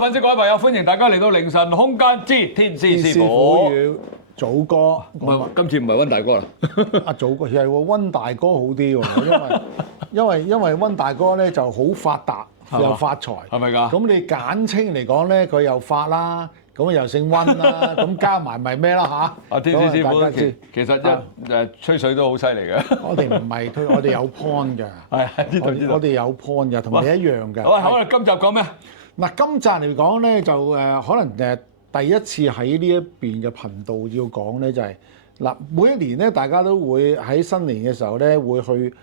分析各位朋友，歡迎大家嚟到凌晨空間之天師師師傅。傅與祖哥，唔係，今次唔係温大哥啦。阿祖哥係喎，温大哥好啲喎，因為温大哥咧就好發達又發財，係咪㗎？咁你簡稱嚟講咧，佢又發啦，咁又姓温啦，咁加埋咪咩啦嚇？阿天師師大家傅知其實吹水都好犀利嘅。我哋唔係推，我哋有 point 㗎，我哋有 point 㗎，同你一樣㗎。好啊，今集講咩？嗱，今集嚟講咧就可能第一次喺呢一邊嘅頻道要講咧就係嗱，每一年咧大家都會喺新年嘅時候咧會去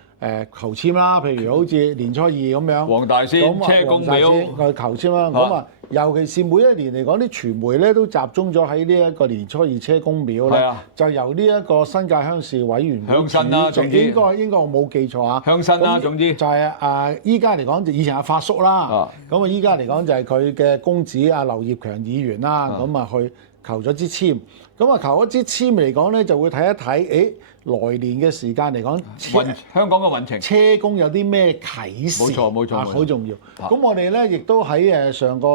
求籤啦，譬如好似年初二咁樣，黃大仙車公廟去求籤啦。咁啊，尤其是每一年嚟講，啲傳媒咧都集中咗喺呢一個年初二車公廟咧，就由呢一個新界鄉事委員會鄉紳啦，總之應該我冇記錯啊，鄉紳啦，總之就係依家嚟講就以前阿發叔啦，咁啊依家嚟講就係佢嘅公子阿劉業強議員啦，咁啊去求咗支籤，咁啊求咗支籤嚟講咧就會睇一睇，來年嘅時間嚟講，香港嘅運程，車公有啲咩啟示？冇錯，好重要。咁我哋咧亦都喺上個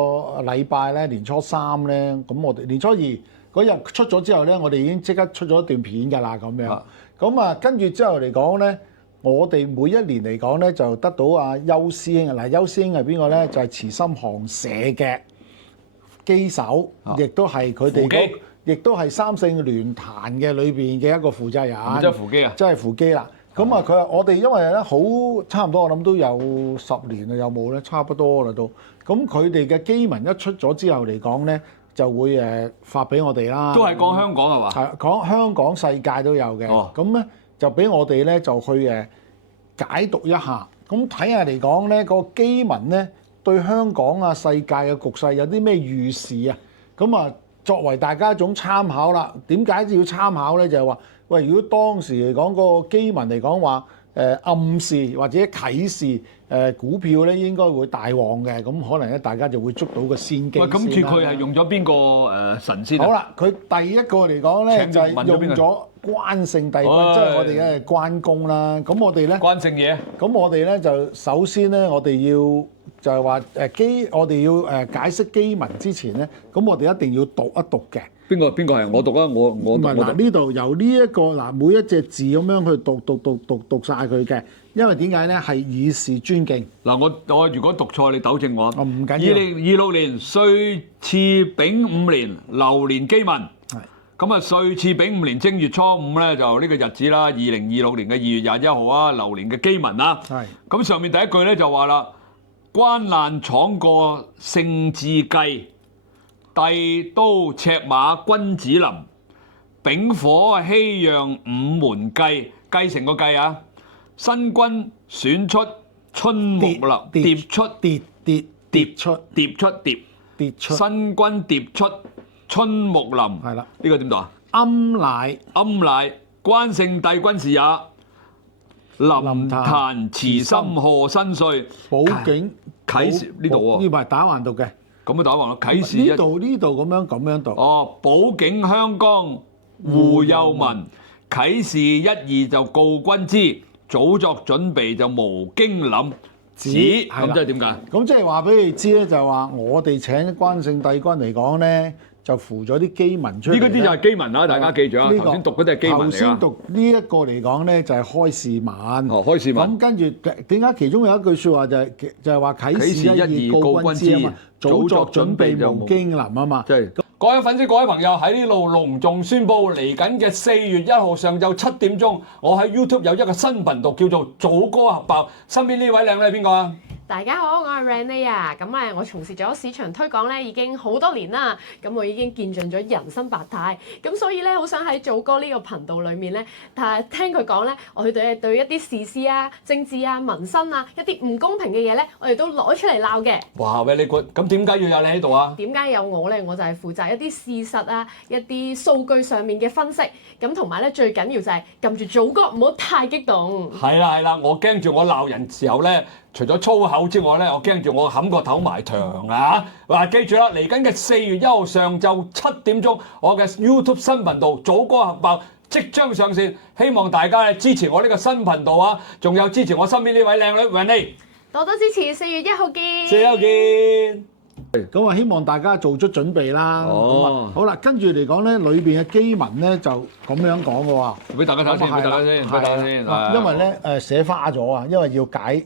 禮拜咧年初三咧，咁我哋年初二嗰日出咗之後咧，我哋已經即刻出咗一段片㗎啦，咁樣。咁啊跟住之後嚟講咧，我哋每一年嚟講咧就得到阿邱師兄啊，嗱邱師兄係邊個咧？就係慈心行社嘅機手，亦都係佢哋亦都係三聖聯壇嘅裏邊嘅一個負責人，即係扶乩啊！即係扶乩啦。咁啊，佢話我哋因為咧好差唔多，我諗都有10年啦，有冇咧？差不多啦都。咁佢哋嘅乩文一出咗之後嚟講咧，就會發俾我哋啦。都係講香港係嘛？係講香港世界都有嘅。咁咧就俾我哋咧就去解讀一下。咁睇下嚟講咧，個乩文咧對香港啊世界嘅局勢有啲咩預示啊？咁啊〜作為大家一種參考啦，點解要參考咧？就係話，喂，如果當時嚟講個乩文嚟講話，暗示或者啟示股票咧應該會大旺嘅，咁可能咧大家就會捉到個先機先啦。咁住佢係用咗邊個神仙啊？好啦，佢第一個嚟講咧就係用咗關聖帝君，即係我哋嘅關公啦。咁我哋咧關聖爺。咁我哋咧就首先咧，我哋要就係話我哋要解釋乩文之前咧，咁我哋一定要讀一讀嘅。邊個係？我讀啊！我唔係嗱，呢度由呢一個嗱每一隻字咁樣去讀晒佢嘅，因為點解咧係以示尊敬。嗱，我如果讀錯，你糾正我。唔緊要。2026年歲次丙午年流年乩文。係。咁啊，歲次丙午年正月初五咧，就呢個日子啦。2026年嘅2月21號啊，流年嘅乩文啊。係。咁上面第一句咧就話啦。關難闖過勝志計，帝都赤馬君子臨，丙火熙壤五門計，繼承個計啊！新君選出春木林，疊出，新君疊出春木林。係啦，呢個點讀啊？庵乃關聖帝君是也。臨壇慈心賀新歲，寶景啟示呢度喎，呢排打橫讀嘅，咁樣打橫咯。啟示呢度咁樣讀。哦，寶景香江護幼民，啟示一二就告君知，早作準備就無經諗。咁即係點解？咁即係話俾你知咧，就係話我哋請關聖帝君嚟講咧。就附咗啲乩文出嚟。呢啲就係乩文啦，大家記住啊！頭先讀嗰啲係乩文嚟㗎。頭先讀呢一個嚟講咧，就係開示文。開示文。咁跟住點解其中有一句説話就係話啟示一二告君知啊嘛，早作準備無經臨啊嘛。各位粉絲、各位朋友喺呢度隆重宣佈，嚟緊嘅4月1號上晝7點鐘，我喺 YouTube 有一個新頻道叫做祖哥合爆。身邊呢位靚女係邊個啊？大家好，我係 Renee 啊，咁我從事咗市場推廣咧已經好多年啦，咁我已經見盡咗人生百態，咁所以咧好想喺祖哥呢個頻道裏面咧，但係聽佢講咧，我哋對一啲時事啊、政治啊、民生啊一啲唔公平嘅嘢咧，我哋都攞出嚟鬧嘅。哇！喂，你咁點解要有你喺度啊？點解有我咧？我就係負責一啲事實啊、一啲數據上面嘅分析，咁同埋咧最緊要就係撳住祖哥唔好太激動。係啦，我驚住我鬧人時候咧。除咗粗口之外咧，我驚住我冚個頭埋牆啊！嗱，記住啦，嚟緊嘅4月1號上晝7點鐘，我嘅 YouTube 新頻道祖哥合爆即將上線，希望大家咧支持我呢個新頻道啊！仲有支持我身邊呢位靚女 Renee。多多支持，4月1號見。4月1號見。咁啊，希望大家做足準備啦。好啦，跟住嚟講咧，裏邊嘅基文咧就咁樣講嘅喎。俾大家睇先，俾大家先，俾大家先。因為咧寫花咗啊，因為要解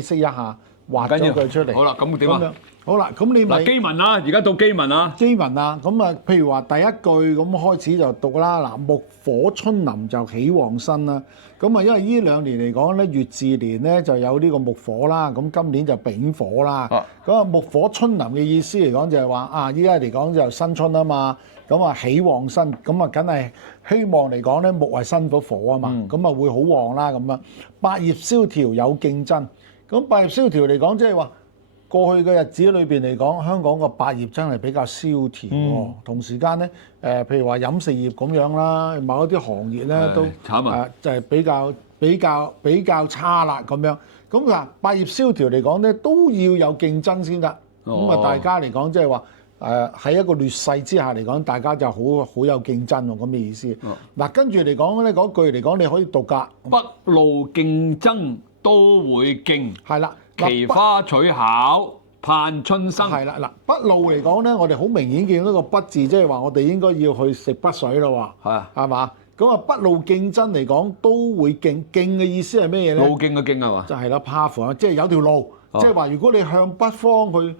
釋一下，畫咗佢出嚟。好啦，咁點啊？好啦，咁你咪基文啊，而家到基文啊。基文啊，咁啊，譬如話第一句咁開始就讀啦。嗱，木火春臨就喜旺新啦。咁啊，因為呢兩年嚟講咧，乙巳年咧就有呢個木火啦。咁今年就丙火啦。咁啊，木火春臨嘅意思嚟講就係話啊，依家嚟講就新春啊嘛。咁啊，喜旺新，咁啊，梗係希望嚟講咧，木係生咗火啊嘛。咁啊，會好旺啦咁啊。百業蕭條有競爭。咁百業蕭條嚟講，即係話過去嘅日子裏邊嚟講，香港個百業真係比較蕭條喎。同時間咧，譬如話飲食業咁樣啦，某一啲行業咧都慘啊，就係比較差啦咁樣。咁嗱，百業蕭條嚟講咧，都要有競爭先得。咁啊，大家嚟講即係話喺一個劣勢之下嚟講，大家就好有競爭喎咁嘅意思。嗱，跟住嚟講咧，嗰句嚟講你可以讀㗎。北路競爭都會競。係啦。奇花取巧，盼春生。係啦，嗱，北路嚟講咧，我哋好明顯見到個北字，即係話我哋應該要去食北水咯喎。係嘛？咁啊，北路競爭嚟講都會競嘅意思係咩嘢咧？路徑嘅徑係嘛？就係啦，怕扶啊，即係有條路，即係話如果你向北方去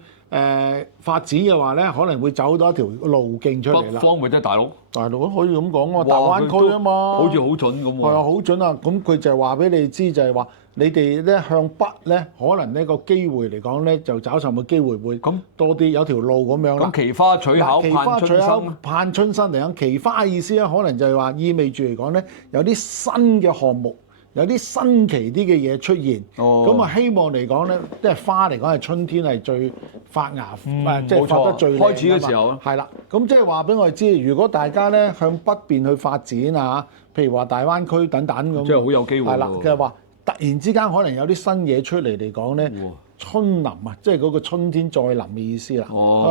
發展嘅話咧，可能會走到一條路徑出嚟啦。北方咪即係大陸？大陸都可以咁講喎，大灣區啊嘛。好似好準咁喎。係啊，好準啊！咁佢就係話俾你知，就係話你哋咧向北咧，可能呢個機會嚟講咧，就找尋嘅機會會咁多啲，有條路咁樣啦。咁奇花取巧，奇花取巧，盼春生嚟講，奇花意思咧，可能就係話意味住嚟講咧，有啲新嘅項目。有啲新奇啲嘅嘢出現，咁啊希望嚟講咧，即係花嚟講係春天係最發芽，即係發得最靚開始嘅時候咯。係啦，咁即係話俾我哋知，如果大家咧向北邊去發展啊，譬如話大灣區等等咁，即係好有機會。係啦，就係話突然之間可能有啲新嘢出嚟嚟講咧，春臨啊，即係嗰個春天再臨嘅意思啦。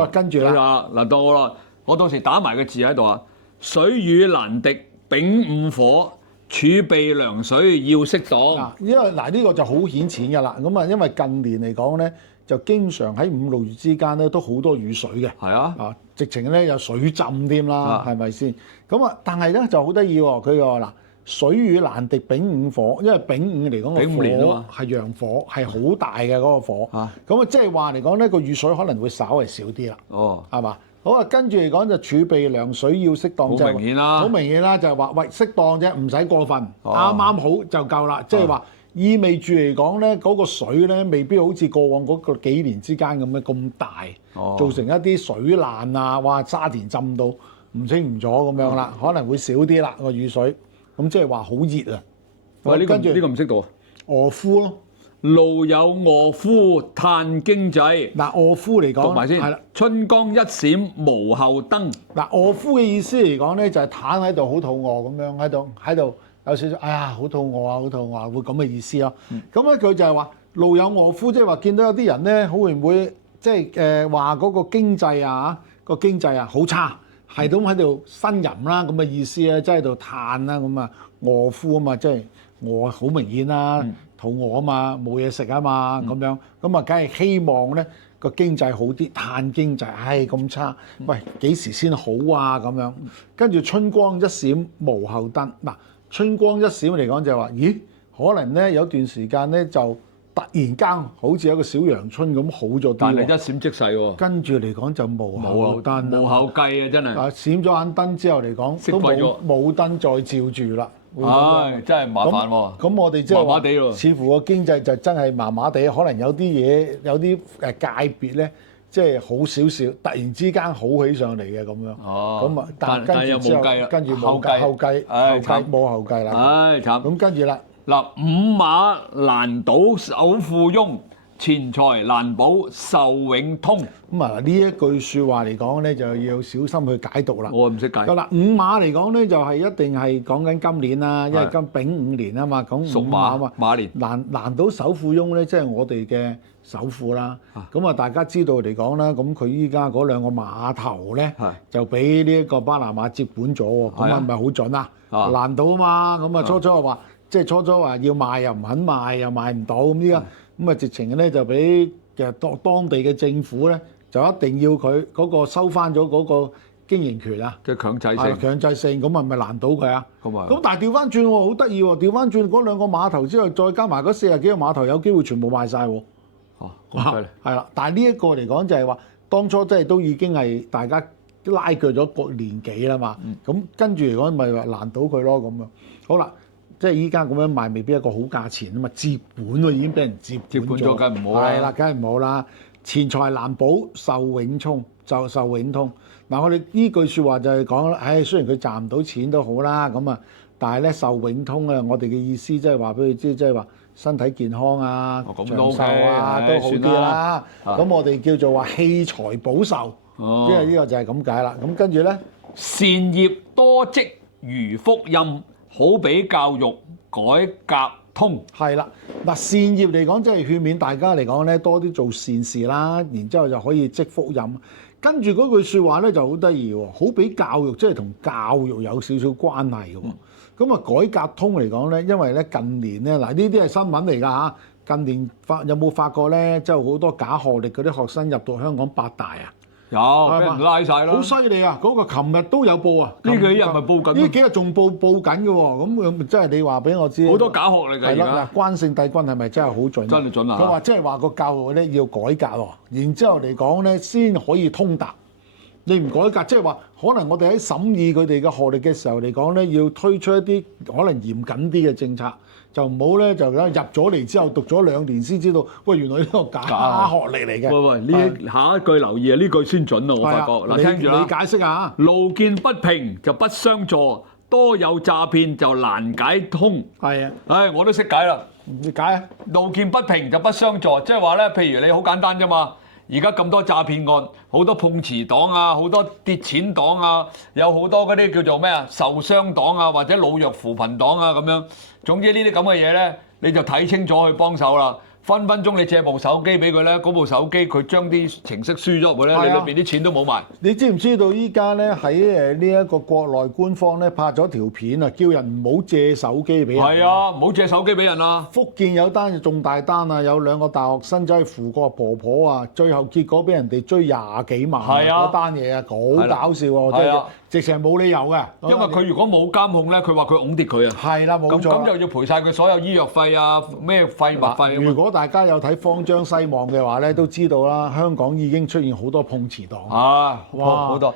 跟住啦，嗱到我啦，我到時打埋個字喺度啊，水雨難敵丙午火。儲備糧水要適當，因為嗱呢個就好顯淺㗎啦。咁啊，因為近年嚟講咧，就經常喺5、6月之間咧都好多雨水嘅。係啊，直情咧有水浸添啦，係咪先？咁啊，但係咧就好得意喎。佢話嗱，水雨難敵丙午火，因為丙午嚟講個火係陽火，係好大嘅嗰個火。咁啊，即係話嚟講呢個雨水可能會稍為少啲啦。係嘛？好啊，跟住嚟講就儲備糧水要適當，好明顯啦，好明顯啦，就係話喂適當啫，唔使過分，啱啱好就夠啦。即係話意味住嚟講咧，嗰個水咧未必好似過往嗰個幾年之間咁大，造成一啲水難啊，哇沙田浸到唔清唔楚咁樣啦，可能會少啲啦個雨水。咁即係話好熱啊！喂，跟住呢個唔識讀啊，餓夫咯。路有餓夫嘆經濟。嗱，餓夫嚟講，讀埋先。係啦，春光一閃無後燈。嗱，餓夫嘅意思嚟講咧，就係攤喺度好肚餓咁樣，喺度有少少，哎呀，好肚餓啊，好肚餓啊，會咁嘅意思咯。咁咧佢就係話路有餓夫，即係話見到有啲人咧，會唔會即係話嗰個經濟啊好差，係咁喺度呻吟啦咁嘅意思咧，即係喺度嘆啦咁啊，餓夫啊嘛，即係餓好明顯啦。肚餓啊嘛，冇嘢食啊嘛，咁樣咁啊，梗係希望咧個經濟好啲，嘆經濟，唉咁差，喂幾時先好啊咁樣？跟住春光一閃無後燈，嗱春光一閃嚟講就係話，咦可能咧有段時間咧就突然間好似有個小陽春咁好咗啲，但係一閃即逝喎。跟住嚟講就無後燈，無後繼啊真係。閃咗眼燈之後嚟講都冇燈再照住啦。唉，真係麻煩喎。咁我哋即係麻麻地喎，似乎個經濟就真係麻麻地，可能有啲嘢，有啲界別咧，即係好少少，突然之間好起上嚟嘅咁樣。咁啊，但跟住之後，跟住冇後繼啦。唉，慘。咁跟住啦，嗱，五馬難倒首富翁，錢財難保壽永通。咁啊，呢一句説話嚟講咧，就要小心去解讀啦。我唔識解。嗱，五馬嚟講咧，就係一定係講緊今年啦，因為今丙午年啊嘛，講五馬啊嘛。馬年。難倒首富翁咧，即係我哋嘅首富啦。咁啊，大家知道嚟講啦，咁佢依家嗰兩個碼頭咧，就俾呢一個巴拿馬接管咗喎。咁係咪好準啊？難倒啊嘛。咁啊，初初話即係初初話要賣又唔肯賣，又賣唔到咁依家。咁啊，直情咧就俾其實當地嘅政府咧就一定要佢嗰個收翻咗嗰個經營權啊，即係強制係性。強制性，咁咪難倒佢啊？咁啊，咁但係調翻轉喎，好得意喎！調翻轉嗰兩個碼頭之後，再加埋嗰40幾個碼頭，有機會全部賣晒喎。哦，咁犀利。係啦，但係呢一個嚟講就係話，當初即係都已經係大家拉鋸咗個年幾啦嘛。咁跟住嚟講，咪話難倒佢咯咁樣。好啦，即係依家咁樣賣，未必一個好價錢啊嘛。接管喎，已經俾人接管咗，梗係唔好啦。係啦，梗係唔好啦。錢財難保壽永聰，就壽永通。嗱，我哋呢句説話就係講啦，唉，雖然佢賺唔到錢都好啦，咁啊，但係咧壽永通啊，我哋嘅意思即係話俾佢知，即係話身體健康啊、長壽啊都好啲啦。咁我哋叫做話氣財保壽，即係呢個就係咁解啦。咁跟住咧，善業多積如福蔭，好比教育改革通。係啦，嗱，善業嚟講，即係勸勉大家嚟講咧，多啲做善事啦，然之後就可以積福蔭。跟住嗰句説話咧就好得意喎，好比教育，即係同教育有少少關係嘅喎。咁啊，改革通嚟講咧，因為咧近年咧，嗱，呢啲係新聞嚟㗎嚇。近年有冇發覺咧，即係好多假學歷嗰啲學生入到香港8大啊？有俾人拉晒啦！好犀利啊！嗰個琴日都有報啊，呢幾日咪報緊？呢幾日仲報緊嘅喎，咁即係你話俾我知，好多假學歷㗎而家。關聖帝君係咪真係好準？真係準啊！佢話即係話個教育咧要改革喎，然之後嚟講咧先可以通達。你唔改革，即係話可能我哋喺審議佢哋嘅學歷嘅時候嚟講咧，要推出一啲可能嚴謹啲嘅政策。就唔好咧，就入咗嚟之後讀咗2年先知道，喂，原來呢個假學歷嚟嘅。喂，呢下一句留意啊，呢句先準啊！我發覺嗱，聽住啦，你解釋下。路見不平就不相助，多有詐騙就難解通。係啊，唉，我都識解啦。你解啊？路見不平就不相助，即係話咧，譬如你好簡單啫嘛。而家咁多詐騙案，好多碰瓷黨啊，好多跌錢黨啊，有好多嗰啲叫做咩啊受傷黨啊，或者老弱扶貧黨啊咁樣。總之呢啲咁嘅嘢咧，你就睇清楚去幫手啦。分分鐘你借部手機俾佢咧，嗰部手機佢將啲程式輸咗入去咧，你裏邊啲錢都冇埋。你知唔知道依家咧喺呢一個國內官方咧拍咗條片啊，叫人唔好借手機俾人。係啊，唔好借手機俾人啊！福建有單重大單啊，有2個大學生走去扶個婆婆啊，最後結果俾人哋追20幾萬。係啊，嗰單嘢啊，好搞笑喎！真係直情冇理由嘅。因為佢如果冇監控咧，佢話佢㧬跌佢啊。係啦，冇錯。咁就要賠晒佢所有醫藥費啊，咩廢物費。如果大家有睇《慌張西望》嘅話咧，都知道啦，香港已經出現好多碰瓷黨。啊，好多。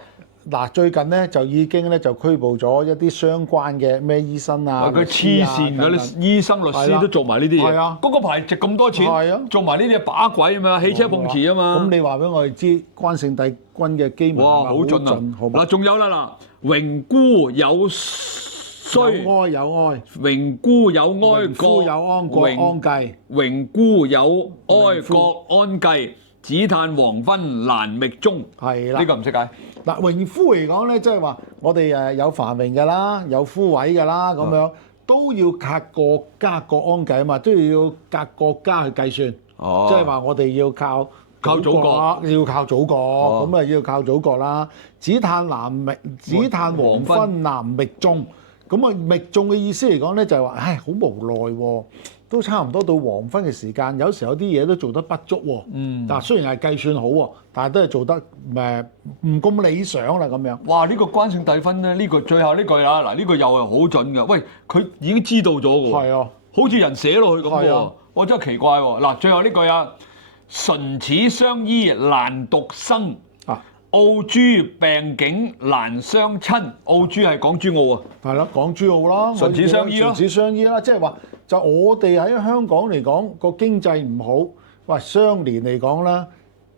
嗱，最近咧就已經咧就拘捕咗一啲相關嘅咩醫生啊，佢黐線嗰啲醫生、律師都做埋呢啲嘢。係啊，嗰個牌值咁多錢，係啊，做埋呢啲嘢把鬼啊嘛，汽車碰瓷啊嘛。咁你話俾我哋知，關聖帝君嘅機密哇，好準啊！嗱，仲有啦嗱，榮枯有衰，有哀有哀，榮枯有哀國有安國安計，榮枯有哀國安計，只嘆黃昏難覓蹤。係啦，呢個唔識解。嗱，榮枯嚟講咧，即係話我哋誒有繁榮嘅啦，有枯萎嘅啦，咁樣都要靠國家國安計啊嘛，都要靠國家去計算。哦，即係話我哋要靠祖國，要靠祖國，咁啊要靠祖國啦。只嘆黃昏難覓蹤。咁啊，覓蹤嘅意思嚟講咧，就係話，唉，好無奈喎。都差唔多到黃昏嘅時間，有時有啲嘢都做得不足喎。嗱，雖然係計算好喎，但係都係做得唔咁理想啦咁樣。哇！呢個關聖帝君咧，呢個最後呢句啊，嗱呢個又係好準㗎。喂，佢已經知道咗㗎喎。係啊，好似人寫落去咁喎。我真係奇怪喎。嗱，最後呢句啊，唇齒相依難獨生。澳諸病境難相親。澳諸係港珠澳啊。係啦，港珠澳啦。唇齒相依咯。唇齒相依啦，即係話。就我哋喺香港嚟講，個經濟唔好，喂，相連嚟講啦，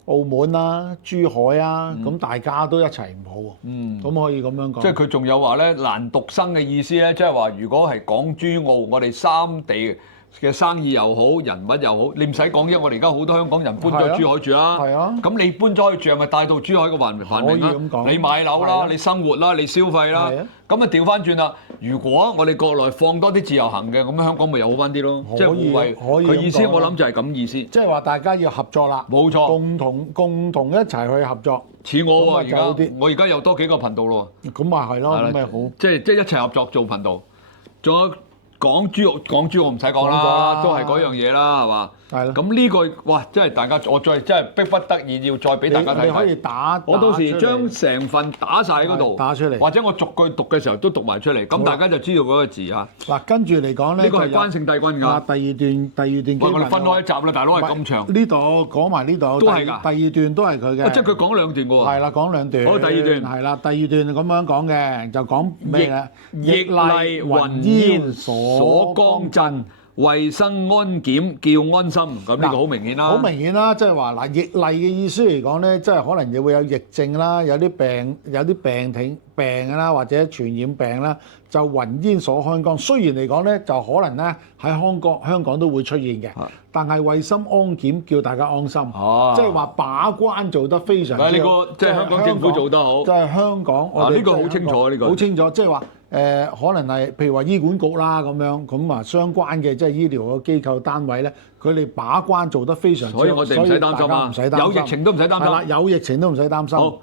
澳門啦、珠海啊，咁大家都一齊唔好喎。咁可以咁樣講。即係佢仲有話咧，難獨生嘅意思咧，即係話如果係港珠澳，我哋三地嘅生意又好，人物又好，你唔使講，因為我哋而家好多香港人搬咗珠海住啦。係啊。咁你搬咗去住，咪帶到珠海嘅繁榮啦？你買樓啦，你生活啦，你消費啦。咁啊調翻轉啦！如果我哋國內放多啲自由行嘅，咁香港咪又好翻啲咯。即係互惠。佢意思我諗就係咁意思。即係話大家要合作啦。冇錯。共同一齊去合作。似我喎，我而家又多幾個頻道咯。咁咪係咯，咁咪好。即係一齊合作做頻道。仲有港珠澳唔使講啦，都係嗰樣嘢啦，係嘛？係咯。咁呢個哇，真係大家我真係逼不得已要再俾大家睇睇。你可以打我到時出嚟將成份打晒喺嗰度，打出嚟，或者我逐句讀嘅時候都讀埋出嚟，咁大家就知道嗰個字啊。嗱，跟住嚟講咧，呢個係關聖帝君㗎。第二段經文。我哋分開一集啦，大佬係咁長。呢度講埋呢度。都係㗎。第二段都係佢嘅。即係佢講兩段㗎喎。係啦，講兩段。好，第二段。係啦，第二段咁樣講嘅，就講咩咧？逆厲雲煙所江震，衞生安檢叫安心。咁呢個好明顯啦。好明顯啦，即係話嗱，逆厲嘅意思嚟講咧，即係可能亦會有疫症啦，有啲病啦，或者傳染病啦，就雲煙所香港。雖然嚟講咧，就可能咧喺香港都會出現嘅，但係衞生安檢叫大家安心，即係話把關做得非常之好。呢個即係香港政府做得好。即係香港，我哋呢個好清楚，呢個好清楚，即係話可能係譬如話醫管局啦咁啊，相關嘅即係醫療嘅機構單位咧，佢哋把關做得非常之好，所以我哋唔使擔心啊，唔使擔心，有疫情都唔使擔心。係啦，有疫情都唔使擔心。好，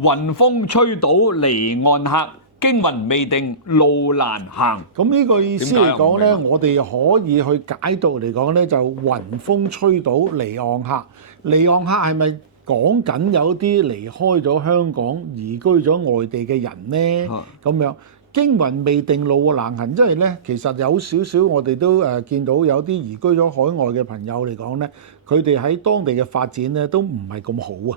雲風吹倒離岸客，驚魂未定路難行。咁呢個意思嚟講咧，我哋可以去解讀嚟講咧，就雲風吹倒離岸客。離岸客係咪講緊有啲離開咗香港移居咗外地嘅人咧？咁樣。驚魂未定路難行，即係咧，其實有少少我哋都見到有啲移居咗海外嘅朋友嚟講咧，佢哋喺當地嘅發展咧都唔係咁好啊。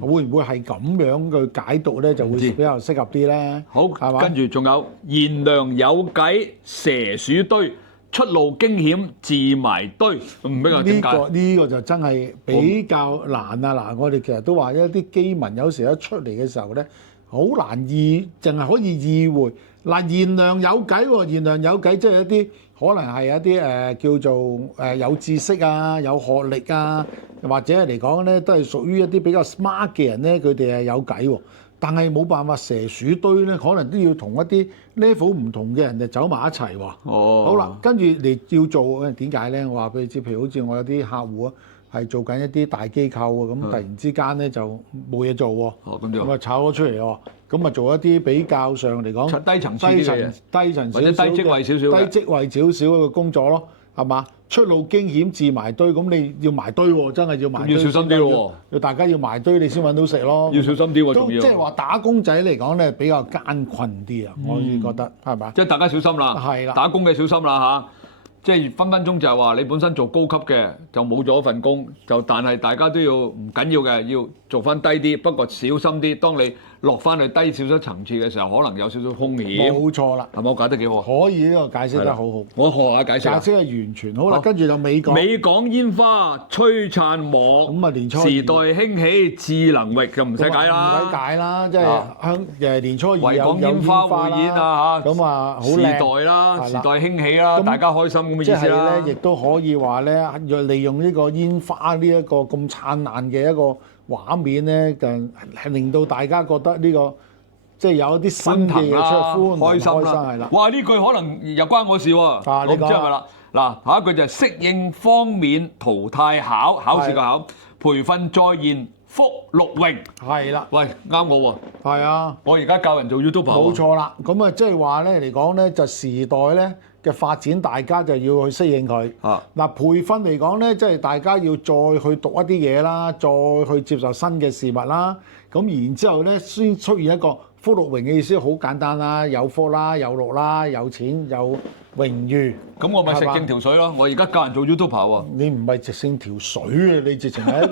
會唔會係咁樣嘅解讀咧，就會比較適合啲咧？好，係嘛？跟住仲有賢良有計蛇鼠堆，出路驚險自埋堆。唔比較點解？呢個就真係比較難啊！嗱，我哋其實都話一啲基民有時一出嚟嘅時候咧，好難淨係可以意會。嗱，賢良有計喎，賢良有計即係一啲可能係一啲叫做有知識啊、有學歷啊，或者嚟講咧都係屬於一啲比較 smart 嘅人咧，佢哋係有計喎。但係冇辦法，蛇鼠堆咧，可能都要同一啲 level 唔同嘅人就走埋一齊喎。好啦，跟住你要做點解咧？我話俾你知，譬如好似我有啲客戶啊，係做緊一啲大機構喎，咁突然之間咧就冇嘢做喎，咁啊炒咗出嚟喎。咁啊做一啲比較上嚟講低層次嘅嘢，或者低職位少少嘅工作咯，係嘛？出路驚險自埋堆，咁你要埋堆喎，真係要埋堆。要小心啲喎，要大家要埋堆，你先揾到食咯。要小心啲喎，仲要。即係話打工仔嚟講咧，比較艱困啲啊，我先覺得係咪？即係大家小心啦，係啦，打工嘅小心啦嚇。即係分分鐘就係話你本身做高級嘅就冇咗份工，但係大家都要唔緊要嘅，要做翻低啲，不過小心啲。當你落翻去低少少層次嘅時候，可能有少少風險。冇錯啦，係咪我解得幾好？可以呢個解釋得好好。我學下解釋。解釋係完全好啦，跟住就美港煙花璀璨幕，咁啊年初時代興起智能域就唔使解啦。唔使解啦，即係年初二維港煙花匯演啊嚇，咁啊好時代啦，時代興起啦，大家開心咁嘅意思啦。即係咧，亦都可以話咧，利用呢個煙花呢一個咁燦爛嘅一個畫面咧，就係令到大家覺得呢個即係有一啲新嘅嘢出嚟，開心啦，係啦。哇！呢句可能又關我事喎，我唔知係咪啦。嗱，下一句就係適應方面淘汰考試嘅考，培訓再現福祿榮。係啦，喂，啱我喎。係啊，我而家教人做 YouTuber。冇錯啦，咁啊，即係話咧嚟講咧，就時代咧嘅發展，大家就要去適應佢。嗱，培訓嚟講咧，即係大家要再去讀一啲嘢啦，再去接受新嘅事物啦。咁然之後咧，先出現一個福祿榮嘅意思，好簡單啦，有福啦，有祿啦，有錢有榮譽。咁我咪食正條水咯。我而家教人做 YouTuber 喎。你唔係直勝條水啊，你直情喺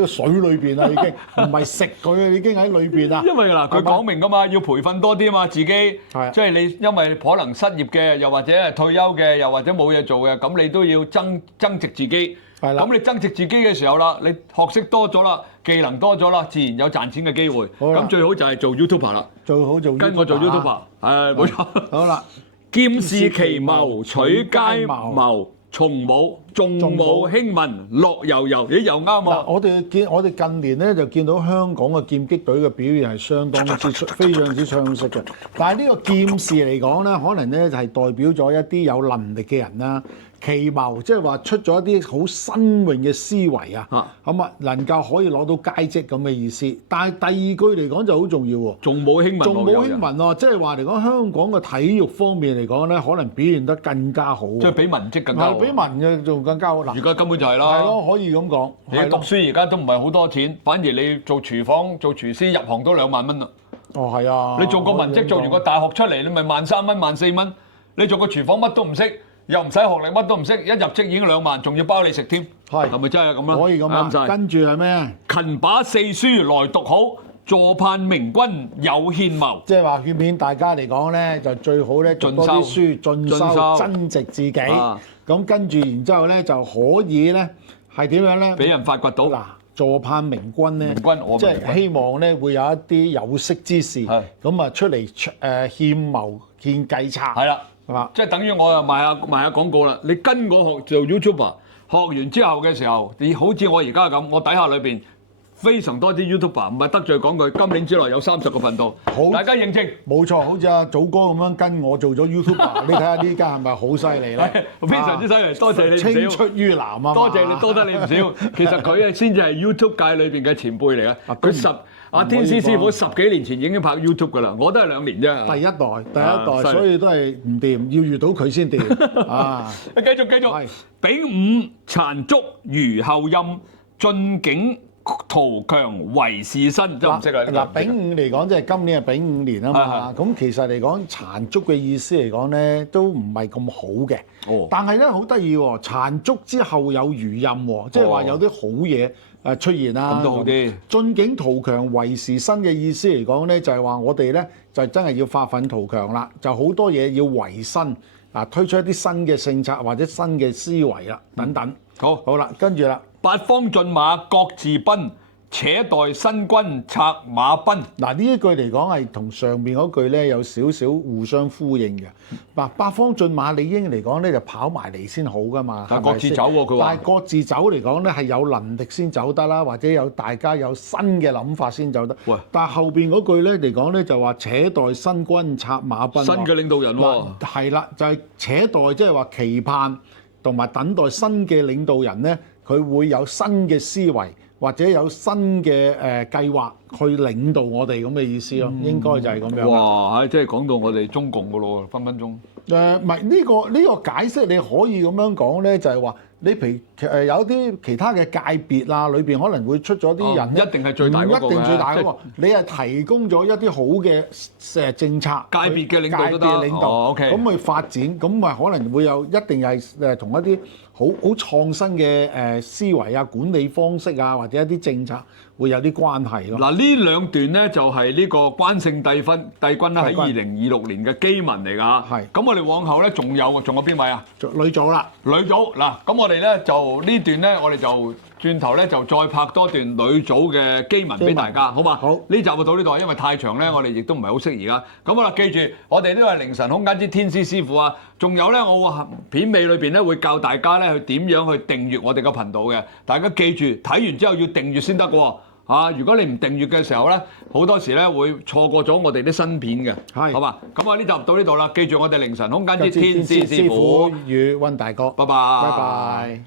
個水裏邊啊，已經唔係食佢啊，已經喺裏邊啊。因為嗱，佢講明㗎嘛，要培訓多啲啊嘛，自己即係你因為可能失業嘅，又或者係退休嘅，又或者冇嘢做嘅，咁你都要增值自己。係啦。咁你增值自己嘅時候啦，你學識多咗啦，技能多咗啦，自然有賺錢嘅機會。咁最好就係做 YouTuber 啦。最好做跟我做 YouTuber。係冇錯。好啦。劍士奇謀，取佳謀，從武重武輕文，樂悠悠，咦又啱啊！我哋近年咧就見到香港嘅劍擊隊嘅表現係相當之非常之出色嘅，但係呢個劍士嚟講咧，可能咧就係代表咗一啲有能力嘅人啦。奇謀即係話出咗一啲好新穎嘅思維啊，咁啊能夠可以攞到佳績咁嘅意思。但係第二句嚟講就好重要喎，重武輕文，重武輕文喎，即係話嚟講香港嘅體育方面嚟講咧，可能表現得更加好。即係比文職更加好。比文嘅仲更加好。嗱，而家根本就係啦。係咯，可以咁講。你讀書而家都唔係好多錢，反而你做廚房做廚師入行都2萬蚊啦。哦，係啊。你做個文職，做完個大學出嚟，你咪13,000蚊、14,000蚊。你做個廚房乜都唔識，又唔使學歷，乜都唔識，一入職已經2萬，仲要包你食添。係咪真係咁啦？可以咁啱晒。跟住係咩？勤把四書來讀好，坐盼明君有憲謀。即係話勸勉大家嚟講咧，就最好咧讀多啲書，進修，增值自己。咁跟住然之後咧，就可以咧係點樣咧？俾人發掘到。嗱，坐盼明君咧，即係希望咧會有一啲有識之士，咁啊出嚟獻謀獻計策。係啦，係嘛？即係等於我又賣下廣告啦。你跟我學做 YouTuber， 學完之後嘅時候，你好似我而家咁，我底下裏邊非常多啲 YouTuber， 唔係得罪講句，今年之內有30個頻道，好，大家認證。冇錯，好似阿祖哥咁樣跟我做咗 YouTuber， 你睇下呢家係咪好犀利咧？非常之犀利，多謝你唔少。青出於藍啊！多謝你，多得你唔少。其實佢啊先至係 YouTube 界裏邊嘅前輩嚟嘅。佢阿天師師傅10幾年前已經拍 YouTube 㗎啦，我都係2年啫。第一代，所以都係唔掂，要遇到佢先掂。啊！繼續。丙午殘燭如後蔭，進境圖強為士新，真係唔識啦。嗱，丙午嚟講，即係今年係丙午年啊嘛。咁其實嚟講，殘燭嘅意思嚟講咧，都唔係咁好嘅。哦。但係咧，好得意喎，殘燭之後有餘蔭喎，即係話有啲好嘢出現啦。咁都好啲。進境圖強為士新嘅意思嚟講咧，就係話我哋咧就真係要發奮圖強啦，就好多嘢要維新啊，推出一啲新嘅政策或者新嘅思維啦，等等。好啦，跟住啦。八方駿馬各自奔，且待新軍策馬奔。嗱，呢一句嚟講係同上面嗰句咧有少少互相呼應嘅。嗱，八方駿馬理應嚟講咧就跑埋嚟先好噶嘛，但係各自走喎，佢話。但係各自走嚟講咧係有能力先走得啦，或者有大家有新嘅諗法先走得。喂！但係後邊嗰句咧嚟講咧就話且待新軍策馬奔。新嘅領導人喎。係啦，就係且待，即係話期盼同埋等待新嘅領導人咧。佢會有新嘅思維，或者有新嘅計劃去領導我哋咁嘅意思咯，應該就係咁樣。哇！即係講到我哋中共噶咯喎，分分鐘。唔係呢個解釋，你可以咁樣講咧，就係話你譬如有啲其他嘅界別啊，裏邊可能會出咗啲人，一定係最大嗰個嘅，唔一定最大嗰個。你係提供咗一啲好嘅政策，界別嘅領導都得。OK。咁去發展，咁咪可能會有一定係同一啲好創新嘅思維啊、管理方式啊，或者一啲政策會有啲關係咯。嗱，呢兩段咧就係呢個關聖帝君咧喺2026年嘅基文嚟㗎。係。咁我哋往後咧仲有邊位啊？呂祖啦。呂祖嗱，咁我哋咧就呢段咧，我哋就轉頭咧就再拍多段呂祖嘅基文俾大家，好嘛？好。呢集就到呢度，因為太長咧，我哋亦都唔係好適宜啦。咁好啦，記住我哋呢個係凌晨空間之天師師傅啊，仲有咧，我會片尾裏邊咧會教大家咧去點樣去訂閱我哋個頻道嘅。大家記住睇完之後要訂閱先得嘅喎。如果你唔訂閱嘅時候咧，好多時咧會錯過咗我哋啲新片嘅，係，好嘛？咁啊呢集到呢度啦，記住我哋凌晨空間之天師師傅與溫大哥，拜拜。